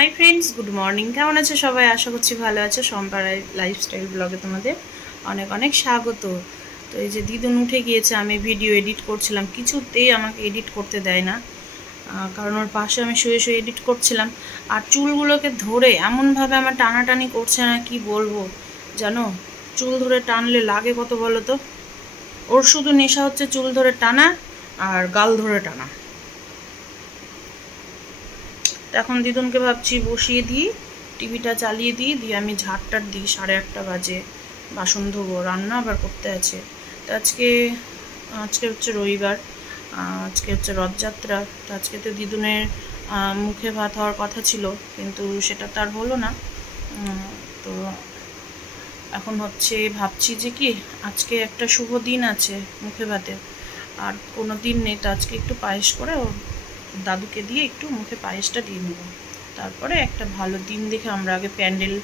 Hi friends, good morning. কেমন আছে সবাই? আশা করছি ভালো আছে। সম্পার লাইফস্টাইল ব্লগে তোমাদের অনেক অনেক স্বাগত। তো এই যে দিদুন উঠে গিয়েছে, আমি ভিডিও এডিট করছিলাম, কিছুতেই আমাকে এডিট করতে দেয় না, কারণ ওর পাশে আমি শুয়ে শুয়ে এডিট করছিলাম। আর চুলগুলোকে ধরে এমনভাবে আমার টানাটানি করছে না, কি বলবো জানো। চুল ধরে টানলে লাগে কত বলো তো। ওর শুধু নেশা হচ্ছে চুল ধরে টানা আর গাল ধরে টানা। এখন দিদুনকে ভাবছি বসিয়ে দিই, টিভিটা চালিয়ে দিই, দিয়ে আমি ঝাড়টার দিই। 8:30 বাজে, বাসন ধোবো, রান্না আবার করতে আছে। তো আজকে হচ্ছে রবিবার, আজকে হচ্ছে রথযাত্রা। তো আজকে তো দিদুনের মুখে ভাত হওয়ার কথা ছিল, কিন্তু সেটা তার হলো না। তো এখন হচ্ছে ভাবছি যে কি, আজকে একটা শুভ দিন আছে মুখে ভাতে, আর কোনো দিন নেই। তো আজকে একটু পায়েস করে ওর দাদুকে দিয়ে একটু মুখে পায়েসটা দিয়ে নেব। তারপরে একটা ভালো দিন দেখে আমরা আগে প্যান্ডেল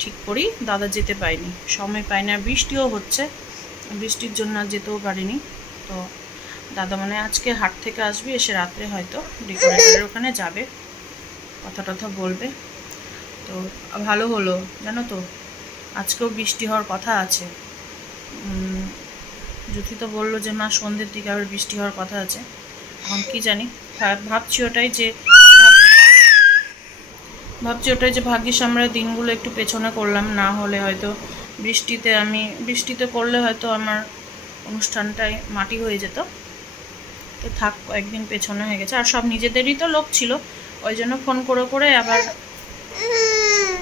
ঠিক করি। দাদা যেতে পারিনি, সময় পাই না, বৃষ্টিও হচ্ছে, বৃষ্টির জন্য যেতেও পারিনি। তো দাদা মানে আজকে হাট থেকে আসবে, এসে রাত্রে হয়তো ডেকোরেটরের ওখানে যাবে, কথা টথা বলবে। তো ভালো হলো জানো তো, আজকেও বৃষ্টি হওয়ার কথা আছে। জ্যোতি তো বললো যে মা সন্ধ্যের দিকে আবার বৃষ্টি হওয়ার কথা আছে। এখন কি জানি, ভাবছি ওটাই যে ভাগ্যিস আমরা দিনগুলো একটু পেছনে করলাম, না হলে হয়তো বৃষ্টিতে করলে হয়তো আমার অনুষ্ঠানটাই মাটি হয়ে যেত। তো থাক, কয়েকদিন পেছনে হয়ে গেছে। আর সব নিজেদেরই তো লোক ছিল, ওই জন্য ফোন করে আবার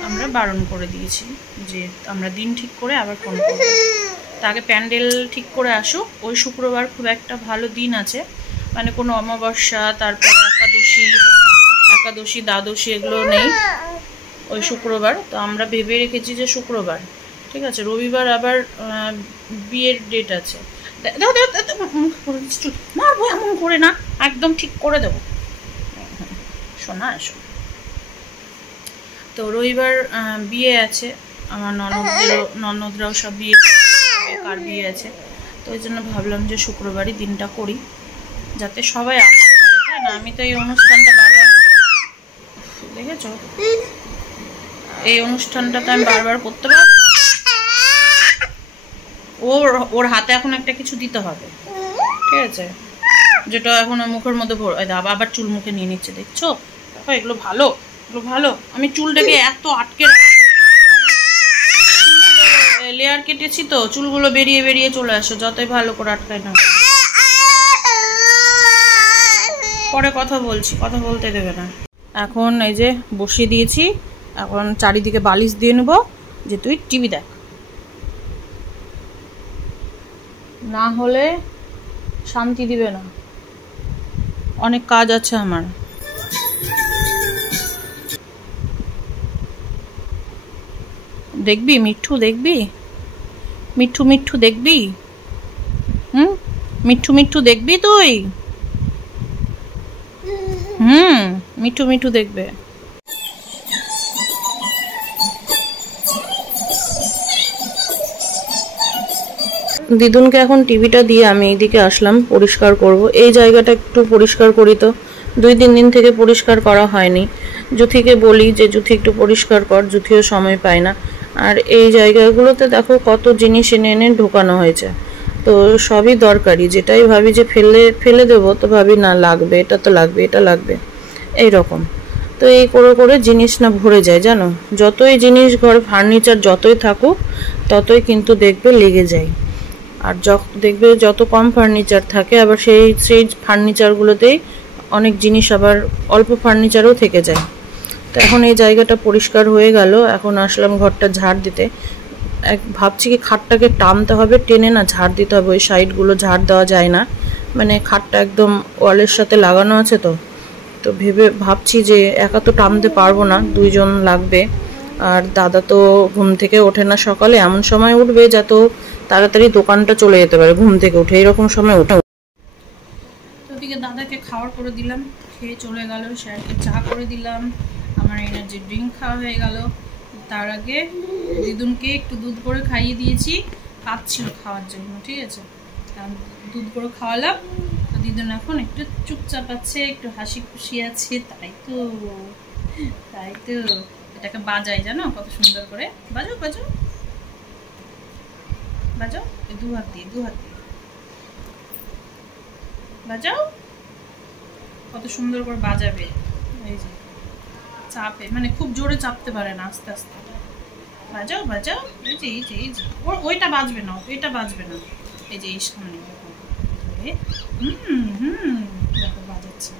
আমরা বারণ করে দিয়েছি যে আমরা দিন ঠিক করে আবার ফোন করব। তাকে প্যান্ডেল ঠিক করে আসুক। ওই শুক্রবার খুব একটা ভালো দিন আছে, মানে কোনো অমাবস্যা, তারপরে একাদশী দ্বাদশী এগুলো নেই ওই শুক্রবার। তো আমরা ভেবে রেখেছি যে শুক্রবার, ঠিক আছে। রবিবার আবার বিয়ের ডেট আছে। মারবো এমন করে না, একদম ঠিক করে দেবো, শোনা আসো। তো রবিবার বিয়ে আছে, আমার ননদরাও সব বিয়ে, কার বিয়ে আছে। তো ওই জন্য ভাবলাম যে শুক্রবারই দিনটা করি, যাতে সবাই আসতে পারে, তাই না? আমি তো এই অনুষ্ঠানটা বারবার দেখেছ, এই অনুষ্ঠানটা তো আমি বারবার করতে পারবো না। ওর হাতে এখন একটা কিছু দিতে হবে, ঠিক আছে, যেটা এখন মুখের মধ্যে আবার চুল মুখে নিয়ে নিচ্ছে, দেখছো? দেখো, এগুলো ভালো। আমি চুলটাকে এত আটকে লেয়ার কেটেছি, তো চুলগুলো বেরিয়ে চলে আসো, যতই ভালো করে আটকায় না। পরে কথা বলতে দেবে না। এখন এই যে বসিয়ে দিয়েছি, এখন চারিদিকে বালিশ দিয়ে নেবো যে তুই টিভি দেখ, না হলে শান্তি দিবে না। অনেক কাজ আছে আমার। দেখবি মিঠু, মিঠু দেখবি? মিঠু দেখবি তুই? মিঠু দেখবে। দিদুনকে এখন টিভিটা দিয়ে আমি এইদিকে আসলাম, পরিষ্কার করব। এই জায়গাটা একটু পরিষ্কার করি, তো 2-3 দিন থেকে পরিষ্কার করা হয়নি। জুথিকে বলি যে জুথি একটু পরিষ্কার কর, জুথিও সময় পায় না। আর এই জায়গাগুলোতে দেখো কত জিনিস এনে ঢোকানো হয়েছে, তো সবই দরকারি। যেটাই ভাবি যে ফেলে দেবো, তো ভাবি না, লাগবে, এটা তো লাগবে, এটা লাগবে, এইরকম। তো এই করে জিনিস না ভরে যায় জানো। যতই জিনিস ঘরে ফার্নিচার যতই থাকুক, ততই কিন্তু দেখবে লেগে যায়। আর দেখবে যত কম ফার্নিচার থাকে, আবার সেই ফার্নিচারগুলোতেই অনেক জিনিস, আবার অল্প ফার্নিচারও থেকে যায়। তো এখন এই জায়গাটা পরিষ্কার হয়ে গেল, এখন আসলাম ঘরটা ঝাড় দিতে। ভাবছি কি খাটটাকে টানতে হবে, টেনে না ঝাড় দিতে হবে। ওই সাইডগুলো ঝাড় দেওয়া যায় না, মানে খাটটা একদম ওয়ালের সাথে লাগানো আছে। তো ভাবছি যে একা তো টানতে পারবো না, 2 জন লাগবে। আর দাদা তো ঘুম থেকে ওঠে না সকালে, এমন সময় উঠবে যাতে তাড়াতাড়ি দোকানটা চলে যেতে পারে, ঘুম থেকে উঠে এরকম সময় উঠে। তো ওদিকে দাদাকে খাবার করে দিলাম, খেয়ে চলে গেল। স্যারকে চা করে দিলাম, আমার এনার্জি ড্রিঙ্ক খাওয়া হয়ে গেল। তার আগে দিদুনকে একটু দুধ করে খাইয়ে দিয়েছি, কাঁদছিল খাওয়ার জন্য, ঠিক আছে। দুধ করে খাওয়ালাম, তো দিদুন এখন একটু চুপচাপ আছে, একটু হাসি খুশি আছে, তাই তো তাই তো, এটাকে বাজাই জানো কত সুন্দর করে। বাজাও বাজাও বাজাও, এই দু হাত দিয়ে বাজাও, কত সুন্দর করে বাজাবে। এই যে চাপে, মানে খুব জোরে চাপতে পারে না, আস্তে আস্তে বাজাও বাজাও। এই যে এই যে এই যে ওইটা বাজবে না, এটা বাজবে না। এই যে এই সামনে দেখো বাজাচ্ছে।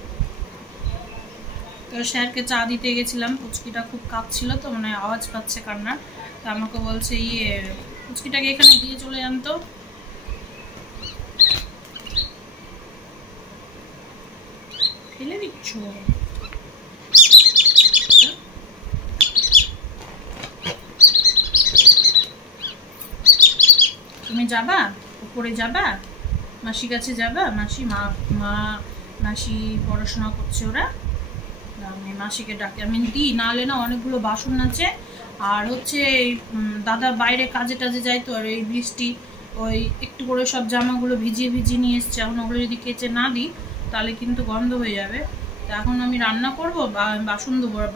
তো স্যারকে চা দিতে গেছিলাম, পুচকিটা খুব কাঁদছিল তো, মানে আওয়াজ পাচ্ছে কান্নার। তো আমাকে বলছে পুচকিটাকে এখানে দিয়ে চলে যান তো। ফেলে দিচ্ছ? তুমি যাবা উপরে, যাবা মাসি কাছে যাবা? মাসি মাসি পড়াশোনা করছে, ওরা আমি মাসিকে ডাকে, আমি দিই, নাহলে না অনেকগুলো বাসন আছে। আর হচ্ছে দাদা বাইরে কাজে টাজে যায় তো, আর এই বৃষ্টি ওই একটু করে সব জামাগুলো ভিজিয়ে নিয়ে এসছে। এখন ওগুলো যদি কেচে না দিই তাহলে কিন্তু গন্ধ হয়ে যাবে। তো এখন আমি রান্না করব,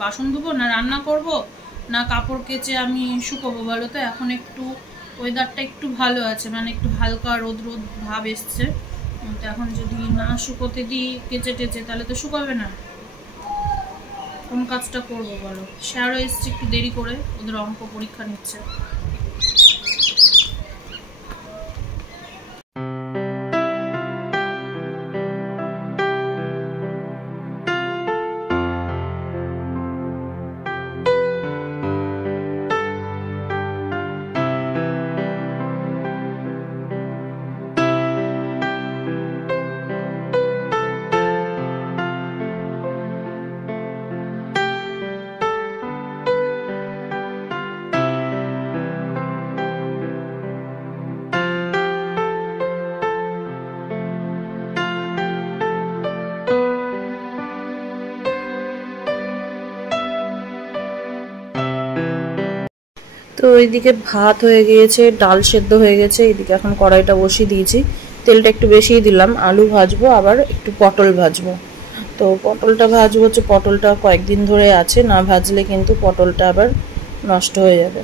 বাসন ধোবো না রান্না করব না কাপড় কেচে আমি শুকোবো বলো তো? এখন একটু ওয়েদারটা একটু ভালো আছে, মানে একটু হালকা রোদ ভাব এসছে। তো এখন যদি না শুকোতে দিই কেচে টেচে তাহলে তো শুকাবে না। কোন কাজটা করবো বলো? স্যারও এসছে একটু দেরি করে, ওদের অঙ্ক পরীক্ষা নিচ্ছে। তো ওইদিকে ভাত হয়ে গিয়েছে, ডাল সেদ্ধ হয়ে গেছে, এইদিকে এখন কড়াইটা বসিয়ে দিয়েছি। তেলটা একটু বেশিই দিলাম, আলু ভাজবো, আবার একটু পটল ভাজবো। তো পটলটা ভাজবো হচ্ছে, পটলটা কয়েকদিন ধরে আছে, না ভাজলে কিন্তু পটলটা আবার নষ্ট হয়ে যাবে।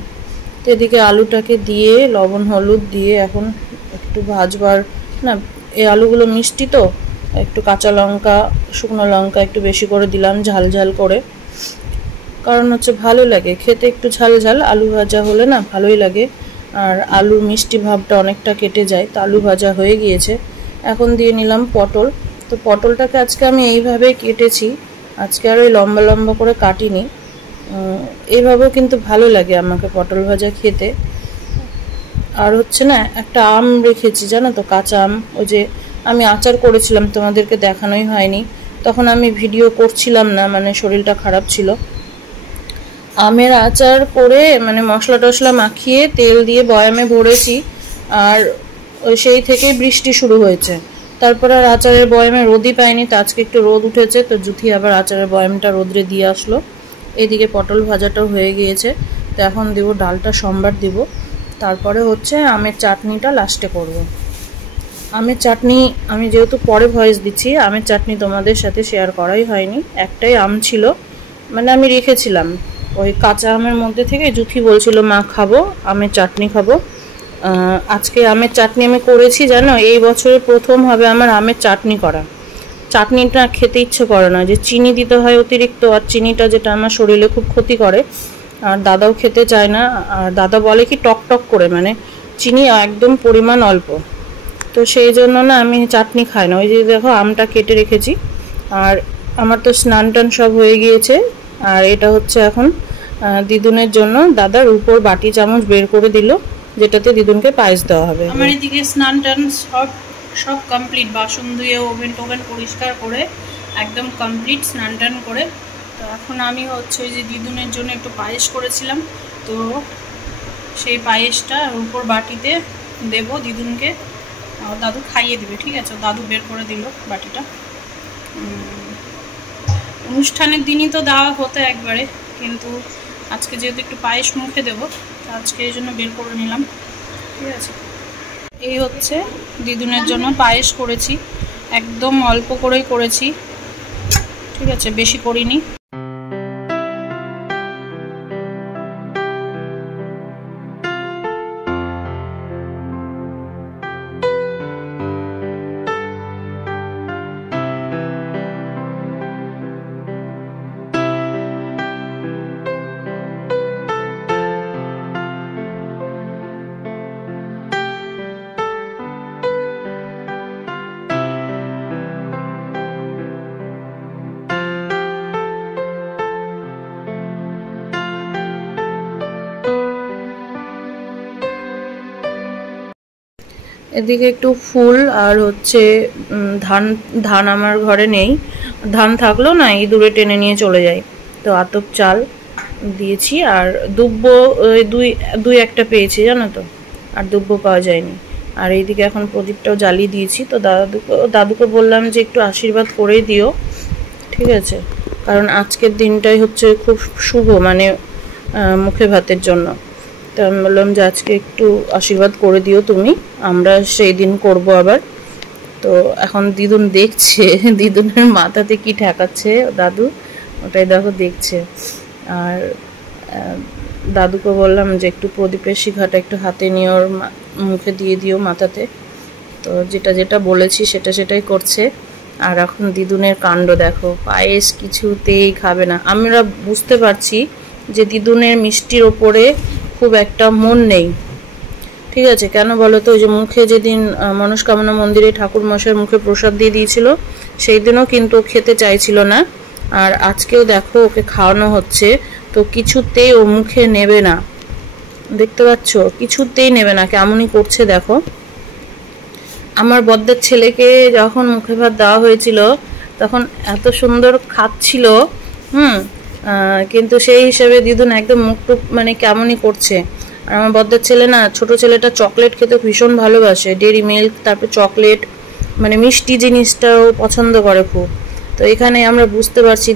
তো এদিকে আলুটাকে দিয়ে লবণ হলুদ দিয়ে এখন একটু ভাজবার, না এই আলুগুলো মিষ্টি তো, একটু কাঁচা লঙ্কা শুকনো লঙ্কা একটু বেশি করে দিলাম, ঝাল ঝাল করে, কারণ হচ্ছে ভালো লাগে খেতে, একটু ঝাল ঝাল আলু ভাজা হলে না ভালোই লাগে। আর আলু মিষ্টি ভাবটা অনেকটা কেটে যায়। তো আলু ভাজা হয়ে গিয়েছে, এখন দিয়ে নিলাম পটল। তো পটলটাকে আজকে আমি এইভাবেই কেটেছি, আজকে আর ওই লম্বা লম্বা করে কাটিনি। এইভাবেও কিন্তু ভালো লাগে আমাকে পটল ভাজা খেতে। আর হচ্ছে না, একটা আম রেখেছি জানো তো, কাঁচা আম, ওই যে আমি আচার করেছিলাম, তোমাদেরকে দেখানোই হয়নি, তখন আমি ভিডিও করছিলাম না, মানে শরীরটা খারাপ ছিল। আমের আচার করে মানে মশলা টশলা মাখিয়ে তেল দিয়ে বয়ামে ভরেছি, আর সেই থেকেই বৃষ্টি শুরু হয়েছে। তারপর আর আচারের বয়ামে রোদই পাইনি, তো আজকে একটু রোদ উঠেছে, তো জুথি আবার আচারের বয়ামটা রোদ্রে দিয়ে আসলো। এইদিকে পটল ভাজাটাও হয়ে গিয়েছে, তো এখন দিব ডালটা সোমবার দিব, তারপরে হচ্ছে আমের চাটনিটা লাস্টে করব। আমের চাটনি আমি যেহেতু পরে ভয়েস দিচ্ছি, আমের চাটনি তোমাদের সাথে শেয়ার করাই হয়নি। একটাই আম ছিল, মানে আমি রেখেছিলাম, ওই কাঁচা আমের মধ্যে থেকে জুথি বলছিল মা খাবো আমের চাটনি খাবো। আজকে আমের চাটনি আমি করেছি জানো, এই বছরের প্রথম হবে আমার আমের চাটনি করা। চাটনিটা খেতে ইচ্ছে করে না, যে চিনি দিতে হয় অতিরিক্ত, আর চিনিটা যেটা আমার শরীরে খুব ক্ষতি করে, আর দাদাও খেতে চায় না। আর দাদা বলে কি টক টক করে, মানে চিনি একদম পরিমাণ অল্প, তো সেই জন্য না আমি চাটনি খাই না। ওই যে দেখো আমটা কেটে রেখেছি, আর আমার তো স্নান টান সব হয়ে গিয়েছে। আর এটা হচ্ছে এখন দিদুনের জন্য দাদার উপর বাটি চামচ বের করে দিল, যেটাতে দিদুনকে পায়েস দেওয়া হবে। আমার এদিকে স্নান টান সব কমপ্লিট, বাসন ধুয়ে ওভেন টোভেন পরিষ্কার করে একদম কমপ্লিট স্নান টান করে। তো এখন আমি হচ্ছে ওই যে দিদুনের জন্য একটু পায়েস করেছিলাম, তো সেই পায়েসটা উপর বাটিতে দেব দিদুনকে, দাদু খাইয়ে দিবে, ঠিক আছে? দাদু বের করে দিল বাটিটা। অনুষ্ঠানের দিনই তো দেওয়া হতো একবারে, কিন্তু আজকে যেহেতু একটু পায়েস মুখে দেবো, আজকে এই জন্য বের করে নিলাম, ঠিক আছে? এই হচ্ছে দিদুনের জন্য পায়েস করেছি, একদম অল্প করেই করেছি, ঠিক আছে? বেশি করিনি। এদিকে একটু ফুল আর হচ্ছে ধান আমার ঘরে নেই, ধান থাকলেও না ইঁদুরে টেনে নিয়ে চলে যায়, তো আতপ চাল দিয়েছি। আর দুব্বো দুই একটা পেয়েছি জানো তো, আর দুব্বো পাওয়া যায়নি। আর এইদিকে এখন প্রদীপটাও জ্বালিয়ে দিয়েছি। তো দাদুকে বললাম যে একটু আশীর্বাদ করেই দিও, ঠিক আছে, কারণ আজকের দিনটাই হচ্ছে খুব শুভ, মানে মুখে ভাতের জন্য। তো আমি বললাম যে আজকে একটু আশীর্বাদ করে দিও তুমি, আমরা সেই দিন করব আবার। তো এখন দিদুন দেখছে, দিদুনের মাথাতে কি ঠেকাচ্ছে দাদু, ওটাই দেখো দেখছে। আর দাদুকে বললাম যে একটু প্রদীপের শিখাটা একটু হাতে নিয়ে ওর মুখে দিয়ে দিও মাথাতে। তো যেটা বলেছি সেটাই করছে। আর এখন দিদুনের কাণ্ড দেখো, পায়েস কিছুতেই খাবে না। আমরা বুঝতে পারছি যে দিদুনের মিষ্টির ওপরে খুব একটা মন নেই, ঠিক আছে। কেন বলো তো, ওই যে মুখে যেদিন মনস্কামনা মন্দিরে ঠাকুর মশাইয়ের মুখে প্রসাদ দিয়ে দিয়েছিল, সেই দিনও কিন্তু খেতে চাইছিল না। আর আজকেও দেখো ওকে খাওয়ানো হচ্ছে, তো কিছুতেই ও মুখে নেবে না, দেখতে পাচ্ছ, কিছুতেই নেবে না, কেমনই করছে দেখো। আমার বদ্দের ছেলেকে যখন মুখে ভাত দেওয়া হয়েছিল তখন এত সুন্দর খাচ্ছিল, কিন্তু সেই হিসেবে দিদুন একদম মুখটুক মানে কেমনই করছে। আর আমার বদ্দের ছেলে না, ছোট ছেলেটা চকলেট খেতে ভীষণ ভালোবাসে, ডেরি মিল্ক, তারপর চকলেট, মানে মিষ্টি জিনিসটাও পছন্দ করে খুব। তো এখানে আমরা বুঝতে পারছি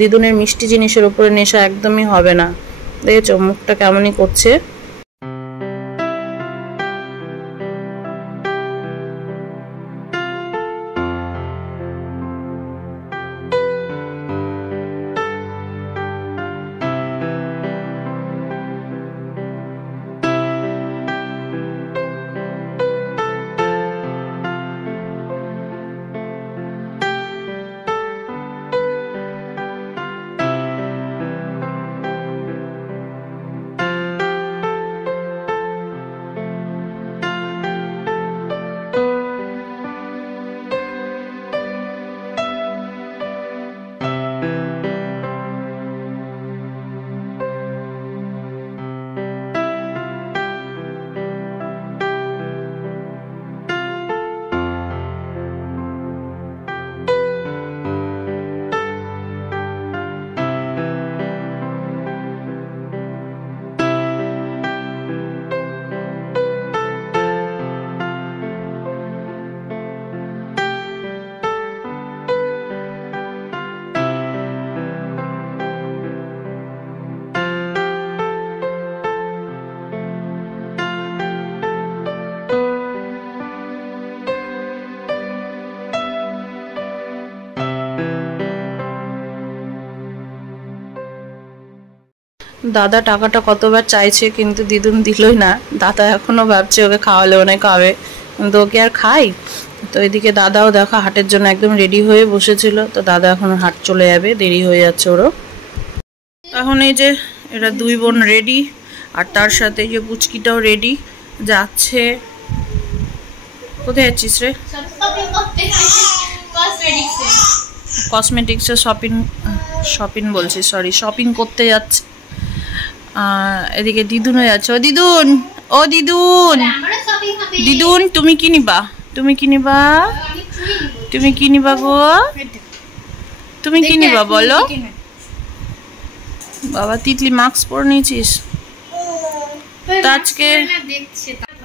দিদুনের মিষ্টি জিনিসের উপরে নেশা একদমই হবে না। দেখেছো মুখটা কেমনই করছে। দাদা টাকাটা কতবার চাইছে কিন্তু দিদুন দিলই না। দাদা এখনো ভাবছে ওকে খাওয়ালে অনেক খাবে, কিন্তু ওকে আর খাই। তো এদিকে দাদাও দেখো হাটের জন্য একদম রেডি হয়ে বসেছিল। তো দাদা এখন হাট চলে যাবে, দেরি হয়ে যাচ্ছে ওরও। এখন এই যে এরা দুই বোন রেডি, আর তার সাথে যে পুচকিটাও রেডি যাচ্ছে। কোথায় যাচ্ছিস রে? কসমেটিক্সে শপিং বলছি, সরি, শপিং করতে যাচ্ছে। এদিকে দিদুন হয়ে যাচ্ছে। ও দিদুন, ও দিদুন, দিদুন তুমি কি নিবা? তুমি কি নিবা? তুমি কি নিবা গো? তুমি কি নিবা বলো? বাবা তিতলি মাস্ক পরে নিয়েছিস? তো আজকে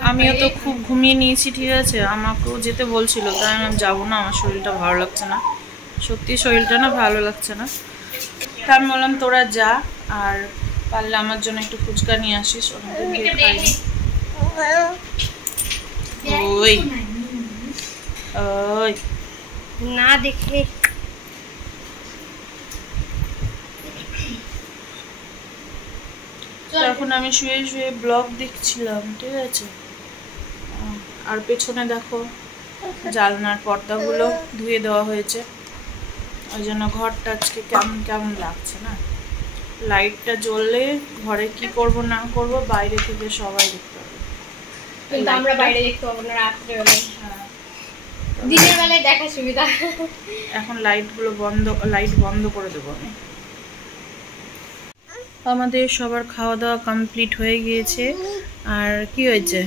আমিও তো খুব ঘুমিয়ে নিয়েছি, ঠিক আছে। আমাকেও যেতে বলছিল, তাই আমি যাবো না, আমার শরীরটা ভালো লাগছে না, সত্যি শরীরটা না ভালো লাগছে না। তা আমি বললাম তোরা যা, আর পারলে আমার জন্য একটু ফুচকা নিয়ে আসিস, অনেকদিন খাইনি। ওই ওই না দেখে তখন আমি শুয়ে শুয়ে ব্লগ দেখছিলাম, ঠিক আছে। আর পেছনে দেখো জানলার পর্দাগুলো ধুয়ে দেওয়া হয়েছে, ওই জন্য ঘরটা আজকে কেমন কেমন লাগছে না। লাইটটা জ্বললে ঘরে কি করব না করব বাইরে থেকে সবাই দেখতে পাবে, কিন্তু আমরা বাইরে দেখতে পাবো না রাত্রে বেলা। দিনের বেলায় দেখা সুবিধা। এখন লাইট বন্ধ করে দেবো আমি। আমাদের সবার খাওয়া দাওয়া কমপ্লিট হয়ে গিয়েছে। আর কি হয়েছে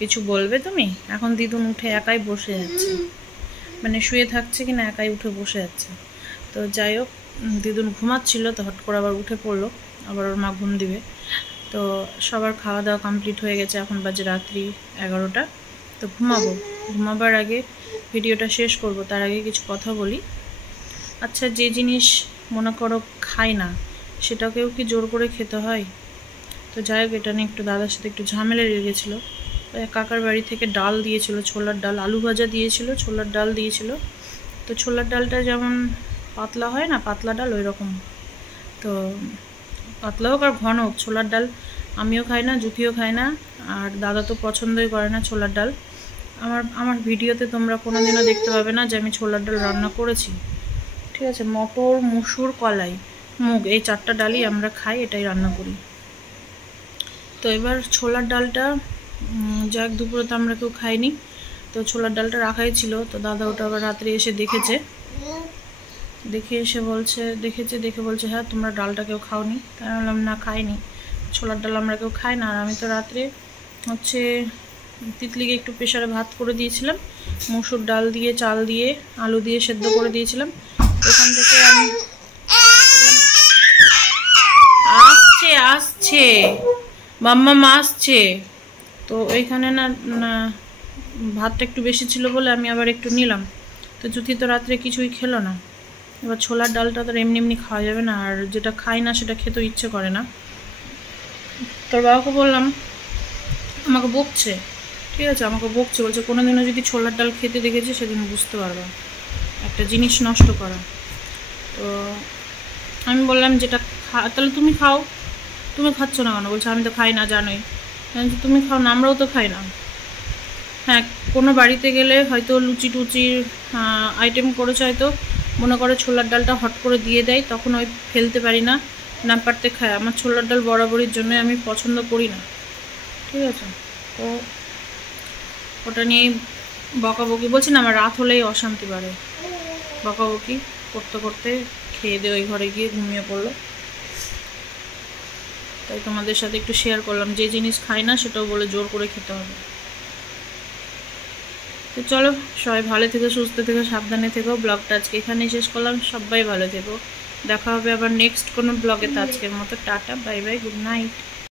কিছু বলবে তুমি? এখন দিদুন উঠে একাই বসে যাচ্ছে, মানে শুয়ে থাকছে কিনা একাই উঠে বসে যাচ্ছে। তো যাই হোক, দিদুন ঘুমাচ্ছিল, তো হট করে আবার উঠে পড়লো, আবার ওর মা ঘুম দিবে। তো সবার খাওয়া দাওয়া কমপ্লিট হয়ে গেছে, এখন বাজে রাত্রি 11টা। তো ঘুমাবার আগে ভিডিওটা শেষ করব, তার আগে কিছু কথা বলি। আচ্ছা, যে জিনিস মনে করো খাই না, সেটাকেও কি জোর করে খেতে হয়? তো যাই হোক, এটা নিয়ে একটু দাদার সাথে একটু ঝামেলা লেগে গেছিলো। কাকার বাড়ি থেকে ডাল দিয়েছিল, ছোলার ডাল, আলু ভাজা দিয়েছিল, ছোলার ডাল দিয়েছিল। তো ছোলার ডালটা যেমন পাতলা হয় না, পাতলা ডাল ওই রকম। তো পাতলা হোক আর ঘন হোক, ছোলার ডাল আমিও খাই না, জুথিও খায় না, আর দাদা তো পছন্দই করে না ছোলার ডাল। আমার ভিডিওতে তোমরা কোনোদিনও দেখতে পাবে না যে আমি ছোলার ডাল রান্না করেছি, ঠিক আছে? মটর, মসুর, কলাই, মুগ, এই 4টা ডালই আমরা খাই, এটাই রান্না করি। তো এবার ছোলার ডালটা যাক দুপুরে তো আমরা কেউ খাইনি, তো ছোলার ডালটা রাখাই ছিল। তো দাদা ওটা আবার রাত্রে এসে দেখেছে, দেখে বলছে হ্যাঁ তোমরা ডালটা কেউ খাওনি। তাই আমি বললাম না খাইনি, ছোলার ডাল আমরা কেউ খাই না। আর আমি তো রাত্রে হচ্ছে তিতলিকে একটু প্রেশারে ভাত করে দিয়েছিলাম, মসুর ডাল দিয়ে, চাল দিয়ে, আলু দিয়ে সেদ্ধ করে দিয়েছিলাম। ওখান থেকে আমি আসছে মাম্মা আসছে, তো ওইখানে না ভাতটা একটু বেশি ছিল বলে আমি আবার একটু নিলাম। তো জুথি তো রাত্রে কিছুই খেলো না। এবার ছোলার ডালটা তো এমনি এমনি খাওয়া যাবে না, আর যেটা খাই না সেটা খেতেও ইচ্ছে করে না। তোর বাবাকে বললাম, আমাকে বকছে, ঠিক আছে, আমাকে বকছে, বলছে কোনোদিনও যদি ছোলার ডাল খেতে দেখেছি সেদিন বুঝতে পারবো একটা জিনিস নষ্ট করা। তো আমি বললাম যেটা তাহলে তুমি খাও, তুমি খাচ্ছ না কেন? বলছে আমি তো খাই না, জানোই। তুমি খাও না, আমরাও তো খাই না। হ্যাঁ, কোনো বাড়িতে গেলে হয়তো লুচি টুচির আইটেম করেছে, হয়তো মনে করে ছোলার ডালটা হট করে দিয়ে দেয়, তখন ওই ফেলতে পারি না, না পারতে খায়। আমার ছোলার ডাল বরাবরের জন্য আমি পছন্দ করি না, ঠিক আছে? তো ওটা নিয়ে বকাবকি, বলছি না আমার রাত হলেই অশান্তি বাড়ে, বকাবকি করতে করতে খেয়ে দিয়ে ওই ঘরে গিয়ে ঘুমিয়ে পড়লো। তাই তোমাদের সাথে একটু শেয়ার করলাম, যে জিনিস খাই না সেটাও বলে জোর করে খেতে হবে। তো চলো, সবাই ভালো থেকো, সুস্থ থেকো, সাবধানে থেকো। ব্লগটা আজকে এখানেই শেষ করলাম, সবাই ভালো থেকো, দেখা হবে আবার নেক্সট কোনো ব্লগে। তো আজকের মতো tata, bye bye, good night.